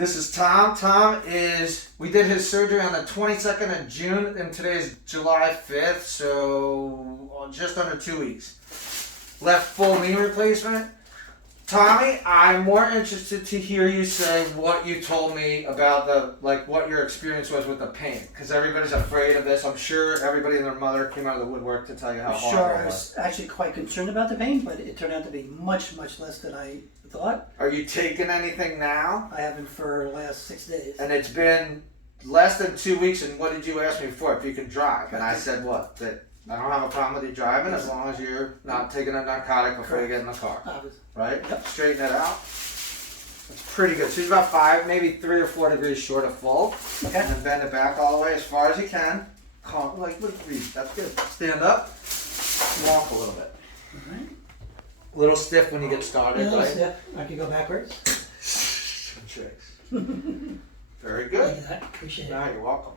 This is Tom. We did his surgery on the 22nd of June, and today is July 5th, so just under 2 weeks. Left full knee replacement. Tommy, I'm more interested to hear you say what you told me about what your experience was with the pain, because everybody's afraid of this. I'm sure everybody and their mother came out of the woodwork to tell you how horrible Sure, it I was. was actually quite concerned about the pain, but it turned out to be much, much less than I thought. Are you taking anything now? I haven't for the last 6 days. And it's been less than 2 weeks, and what did you ask me for? If you can drive. And I said what? That I don't have a problem with you driving as long as you're not taking a narcotic before you get in the car. Right? Yep. Straighten it out. That's pretty good. So you're about 5, maybe 3 or 4 degrees short of full. Okay. And then bend it back all the way as far as you can. Calm, breathe. That's good. Stand up. Walk a little bit. All right. A little stiff when you get started, Yeah, right? stiff. I can go backwards. Some tricks. Very good. Thank you, that. Appreciate it. Now you're welcome.